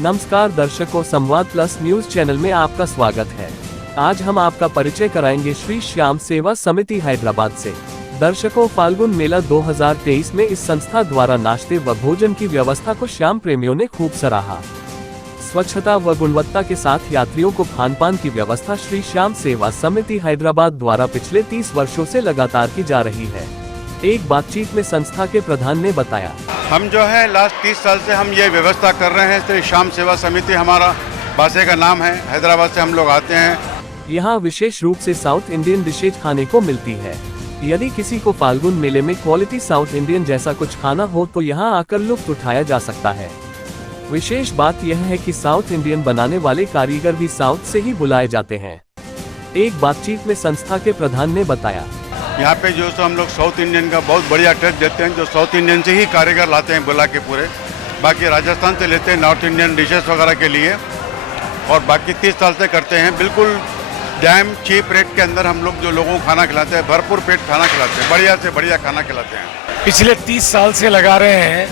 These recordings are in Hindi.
नमस्कार दर्शकों, संवाद प्लस न्यूज चैनल में आपका स्वागत है। आज हम आपका परिचय कराएंगे श्री श्याम सेवा समिति हैदराबाद से। दर्शकों, फाल्गुन मेला 2023 में इस संस्था द्वारा नाश्ते व भोजन की व्यवस्था को श्याम प्रेमियों ने खूब सराहा। स्वच्छता व गुणवत्ता के साथ यात्रियों को खान-पान की व्यवस्था श्री श्याम सेवा समिति हैदराबाद द्वारा पिछले 30 वर्षों से लगातार की जा रही है। एक बातचीत में संस्था के प्रधान ने बताया, हम जो है लास्ट 30 साल से हम ये व्यवस्था कर रहे हैं। श्री श्याम सेवा समिति हमारा बासे का नाम है। हैदराबाद से हम लोग आते हैं। यहाँ विशेष रूप से साउथ इंडियन डिशेज खाने को मिलती है। यदि किसी को फाल्गुन मेले में क्वालिटी साउथ इंडियन जैसा कुछ खाना हो तो यहाँ आकर लुत्फ उठाया जा सकता है। विशेष बात यह है कि साउथ इंडियन बनाने वाले कारीगर भी साउथ से ही बुलाए जाते हैं। एक बातचीत में संस्था के प्रधान ने बताया, यहाँ पे जो सो हम लोग साउथ इंडियन का बहुत बढ़िया टेस्ट देते हैं। जो साउथ इंडियन से ही कारीगर लाते हैं बुला के पूरे, बाकी राजस्थान से लेते हैं नॉर्थ इंडियन डिशेस वगैरह के लिए, और बाकी 30 साल से करते हैं। बिल्कुल डैम चीप रेट के अंदर हम लोग जो लोगों को खाना खिलाते हैं, भरपूर पेट खाना खिलाते हैं, बढ़िया से बढ़िया खाना खिलाते हैं। पिछले 30 साल से लगा रहे हैं।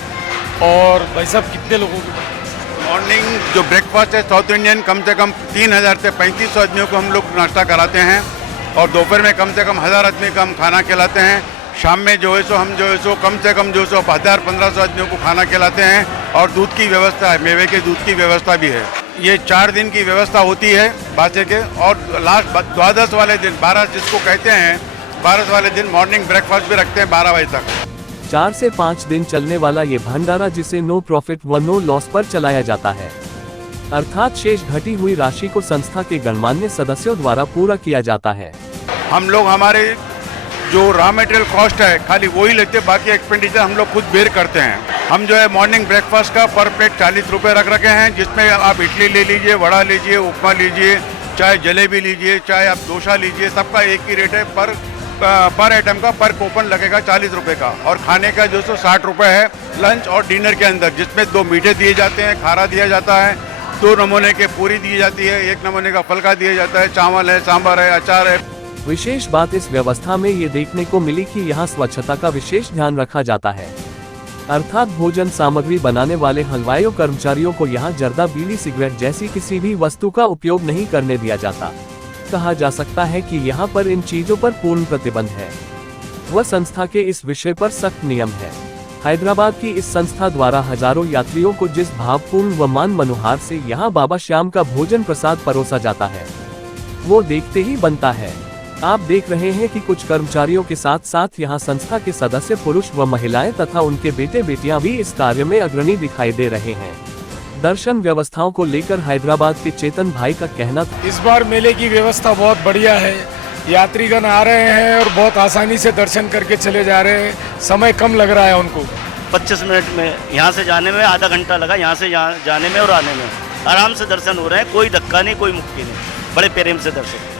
और भाई साहब, कितने लोगों को मॉर्निंग जो ब्रेकफास्ट है साउथ इंडियन, कम से कम 3000 से 3500 आदमियों को हम लोग नाश्ता कराते हैं, और दोपहर में कम से कम 1000 आदमी का हम खाना खिलाते हैं। शाम में जो है सो हम जो है सो कम से कम जो सो 1000-1500 आदमियों को खाना खिलाते हैं, और दूध की व्यवस्था है, मेवे के दूध की व्यवस्था भी है। ये 4 दिन की व्यवस्था होती है बासे के, और लास्ट 12 वाले दिन 12 जिसको कहते हैं 12 वाले दिन मॉर्निंग ब्रेकफास्ट भी रखते हैं 12 बजे तक। 4 से 5 दिन चलने वाला ये भंडारा, जिसे नो प्रॉफिट व नो लॉस पर चलाया जाता है, अर्थात शेष घटी हुई राशि को संस्था के गणमान्य सदस्यों द्वारा पूरा किया जाता है। हम लोग हमारे जो रॉ मटेरियल कॉस्ट है खाली वही लेते हैं, बाकी एक्सपेंडिचर हम लोग खुद बेयर करते हैं। हम जो है मॉर्निंग ब्रेकफास्ट का पर प्लेट 40 रुपये रख रखे हैं, जिसमें आप इडली ले लीजिए, वड़ा लीजिए, उपमा लीजिए, चाहे जलेबी लीजिए, चाहे आप डोसा लीजिए, सबका एक ही रेट है। पर आइटम का पर कूपन लगेगा 40 रुपये का, और खाने का जो सो 60 रुपये है लंच और डिनर के अंदर, जिसमें 2 मीठे दिए जाते हैं, खारा दिया जाता है, 2 नमूने के पूरी दी जाती है, 1 नमूने का फलका दिया जाता है, चावल है, सांभर है, अचार है। विशेष बात इस व्यवस्था में ये देखने को मिली कि यहाँ स्वच्छता का विशेष ध्यान रखा जाता है, अर्थात भोजन सामग्री बनाने वाले हलवाइयों कर्मचारियों को यहाँ जर्दा, बीड़ी, सिगरेट जैसी किसी भी वस्तु का उपयोग नहीं करने दिया जाता। कहा जा सकता है कि यहाँ पर इन चीजों पर पूर्ण प्रतिबंध है। वह संस्था के इस विषय पर सख्त नियम है। हैदराबाद की इस संस्था द्वारा हजारों यात्रियों को जिस भावपूर्ण व मान मनोहार से यहाँ बाबा श्याम का भोजन प्रसाद परोसा जाता है, वो देखते ही बनता है। आप देख रहे हैं कि कुछ कर्मचारियों के साथ साथ यहाँ संस्था के सदस्य पुरुष व महिलाएं तथा उनके बेटे बेटियां भी इस कार्य में अग्रणी दिखाई दे रहे हैं। दर्शन व्यवस्थाओं को लेकर हैदराबाद के चेतन भाई का कहना था, इस बार मेले की व्यवस्था बहुत बढ़िया है। यात्रीगण आ रहे हैं और बहुत आसानी से दर्शन करके चले जा रहे हैं। समय कम लग रहा है उनको। 25 मिनट में यहाँ से जाने में आधा घंटा लगा, यहाँ से जाने में और आने में। आराम से दर्शन हो रहे हैं, कोई धक्का नहीं, कोई मुक्की नहीं, बड़े प्रेम से दर्शन।